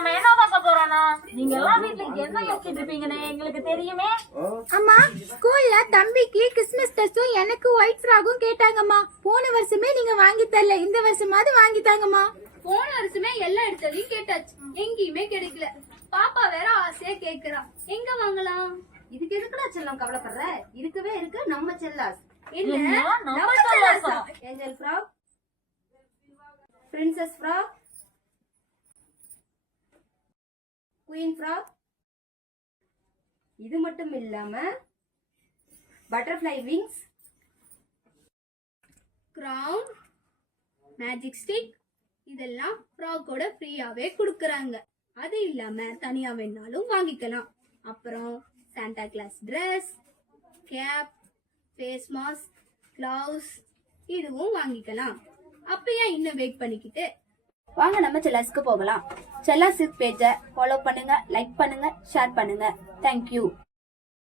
நம்ம என்ன பார்க்க போறோம்னா, நீங்க எல்லாம் வீட்டுல என்ன யோசிச்சுட்டு இருப்பீங்கன்னு எங்களுக்கு தெரியுமே. அம்மா, ஸ்கூல்ல தம்பிக்கு கிறிஸ்மஸ் ட்ரெஸ்ஸும் எனக்கு ஒயிட் ஃப்ராக்கும் கேட்டாங்கம்மா. போன வருஷமே நீங்க வாங்கி தரல, இந்த வருஷமாவது வாங்கி தாங்கம்மா. போன வருஷமே எல்லா இடத்துலயும் கேட்டாச்சு, எங்கேயுமே கிடைக்கல. பாப்பா வேற ஆசையா கேக்குறா, எங்க வாங்கலாம்? இதுக்கு எதுக்குடா செல்லம் கவலைப்படுற? இருக்கவே இருக்கு நம்ம செல்லாஸ். என்ன நம்ம செல்லாஸா? Angel frock, princess frock, queen frock. இது மட்டும் இல்லாம butterfly wings, crown, magic stick இதெல்லாம் ஃப்ராக்கோட ஃப்ரீயாவே குடுக்கறாங்க. அது இல்லாம தனியா வேணாலும் வாங்கிக்கலாம். அப்புறம் Santa Claus dress, cap, face mask, gloves இதுவும் வாங்கிக்கலாம். அப்ப ஏன் இன்னும் வெயிட் பண்ணிக்கிட்டு? வாங்க நம்ம செல்லாஸ்க்கு போகலாம். செல்லாஸ் பேஜை ஃபாலோ பண்ணுங்க, லைக் பண்ணுங்க, ஷேர் பண்ணுங்க. தேங்க்யூ.